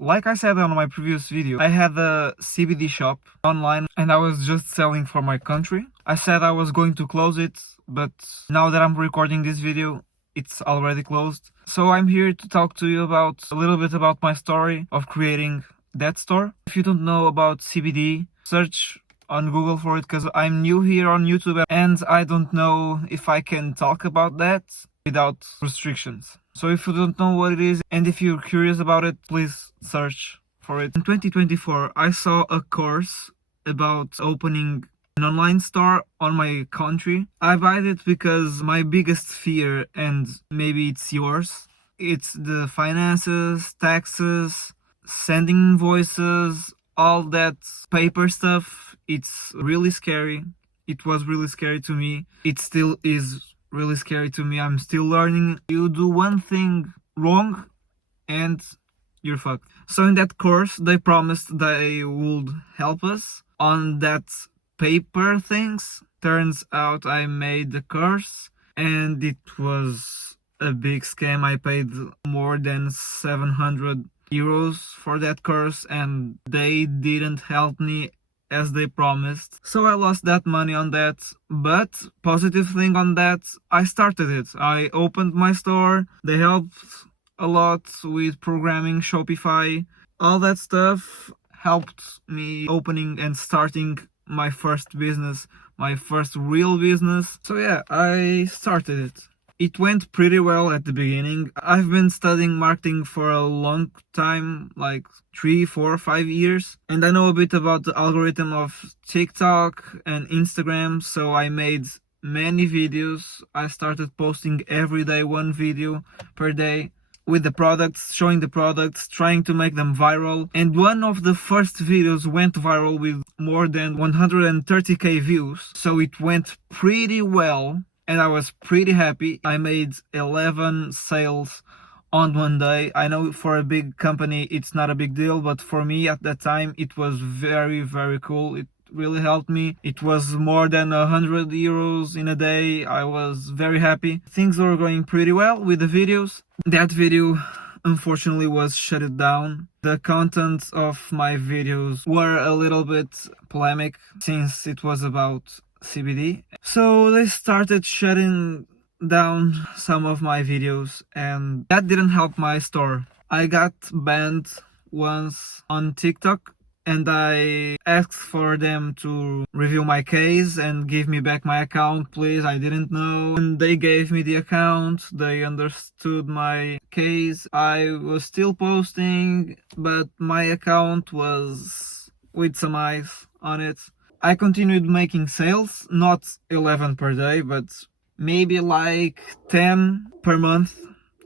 Like I said on my previous video, I had a CBD shop online and I was just selling for my country. I said I was going to close it, but now that I'm recording this video, it's already closed. So I'm here to talk to you about a little bit about my story of creating that store. If you don't know about CBD, search on Google for it because I'm new here on YouTube and I don't know if I can talk about that without restrictions. So if you don't know what it is and if you're curious about it, please search for it. In 2024, I saw a course about opening an online store on my country. I bought it because my biggest fear, and maybe it's yours, it's the finances, taxes, sending invoices, all that paper stuff. It's really scary. It was really scary to me. It still is really scary to me. I'm still learning. You do one thing wrong and you're fucked. So in that course, they promised they would help us on that paper things. Turns out I made the course and it was a big scam. I paid more than 700 euros for that course and they didn't help me as they promised. So I lost that money on that. But positive thing on that, I started it. I opened my store. They helped a lot with programming, Shopify, all that stuff helped me opening and starting my first business, my first real business. So yeah, I started it. It went pretty well at the beginning. I've been studying marketing for a long time, like 3, 4, 5 years. And I know a bit about the algorithm of TikTok and Instagram, so I made many videos. I started posting every day, one video per day with the products, showing the products, trying to make them viral. And one of the first videos went viral with more than 130k views. So it went pretty well. And I was pretty happy. I made 11 sales on one day. I know for a big company it's not a big deal, but for me at that time it was very, very cool. It really helped me. It was more than 100 euros in a day. I was very happy. Things were going pretty well with the videos. That video unfortunately was shut down. The content of my videos were a little bit polemic since it was about CBD. So they started shutting down some of my videos and that didn't help my store. I got banned once on TikTok and I asked for them to review my case and give me back my account, please. I didn't know. And they gave me the account. They understood my case. I was still posting, but my account was with some eyes on it. I continued making sales, not 11 per day, but maybe like 10 per month.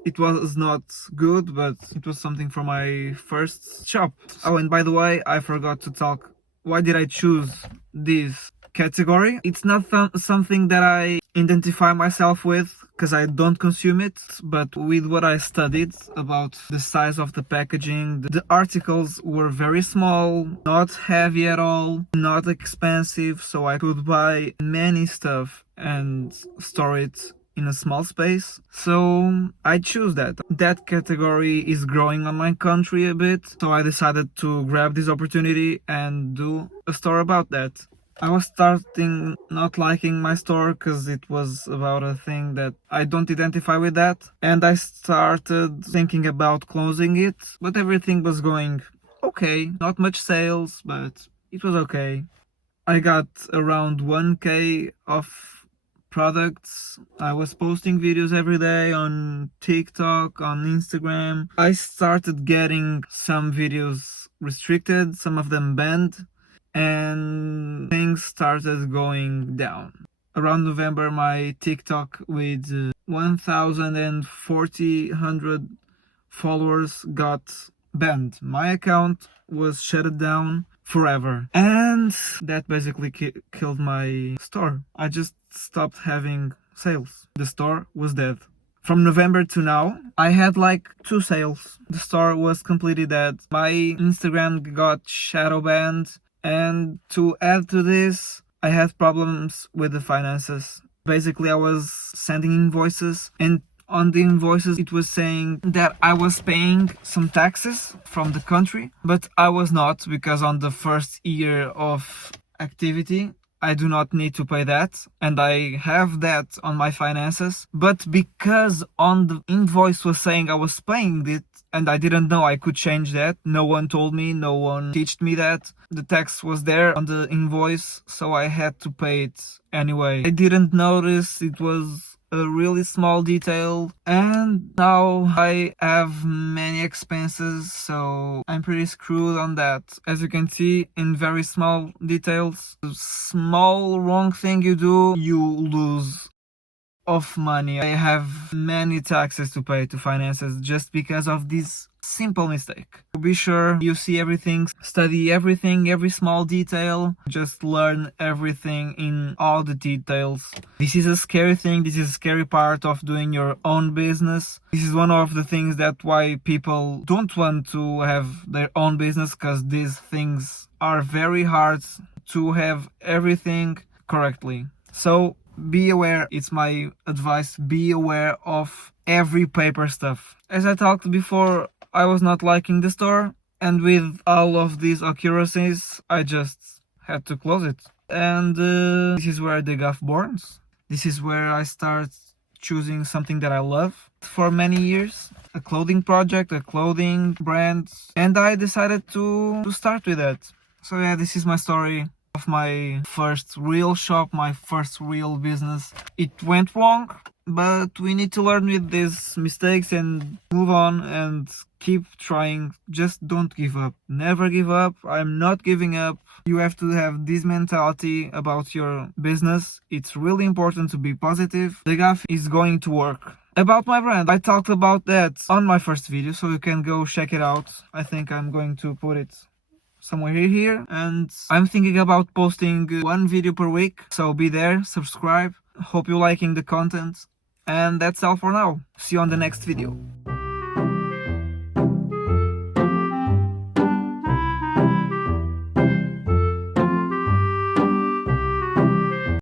It was not good, but it was something for my first shop. Oh, and by the way, I forgot to talk. Why did I choose this category? It's not something that I identify myself with because I don't consume it, but with what I studied about the size of the packaging, the articles were very small, not heavy at all, not expensive, so I could buy many stuff and store it in a small space. So I choose that. That category is growing on my country a bit, so I decided to grab this opportunity and do a store about that. I was starting not liking my store because it was about a thing that I don't identify with that, and I started thinking about closing it, but everything was going okay. Not much sales, but it was okay. I got around 1k of products. I was posting videos every day on TikTok, on Instagram. I started getting some videos restricted, some of them banned, and things started going down. Around November, my TikTok with 1,040 followers got banned. My account was shut down forever, and that basically killed my store. I just stopped having sales. The store was dead. From November to now, I had like 2 sales. The store was completely dead. My Instagram got shadow banned, and to add to this, I had problems with the finances. Basically, I was sending invoices and On the invoices it was saying that I was paying some taxes from the country, but I was not, because on the first year of activity I do not need to pay that, and I have that on my finances. But because on the invoice was saying I was paying it, and I didn't know I could change that, no one told me, no one taught me that. The tax was there on the invoice, so I had to pay it anyway. I didn't notice it was a really small detail, and now I have many expenses, so I'm pretty screwed on that. As you can see, in very small details, a small wrong thing you do, you lose of money. I have many taxes to pay to finances just because of this simple mistake. Be sure you see everything, study everything, every small detail, just learn everything in all the details. This is a scary thing, this is a scary part of doing your own business. This is one of the things that why people don't want to have their own business, because these things are very hard to have everything correctly. So be aware, it's my advice, be aware of every paper stuff. As I talked before, I was not liking the store, and with all of these accuracies, I just had to close it. And this is where the gaff borns. This is where I start choosing something that I love for many years. A clothing project, a clothing brand, and I decided to start with that. So yeah, this is my story of my first real shop, my first real business. It went wrong, but we need to learn with these mistakes and move on and keep trying. Just don't give up. Never give up. I'm not giving up. You have to have this mentality about your business. It's really important to be positive. The gaff is going to work. About my brand, I talked about that on my first video, so you can go check it out. I think I'm going to put it somewhere here, and I'm thinking about posting one video per week, so be there, subscribe. Hope you're liking the content, and that's all for now. See you on the next video.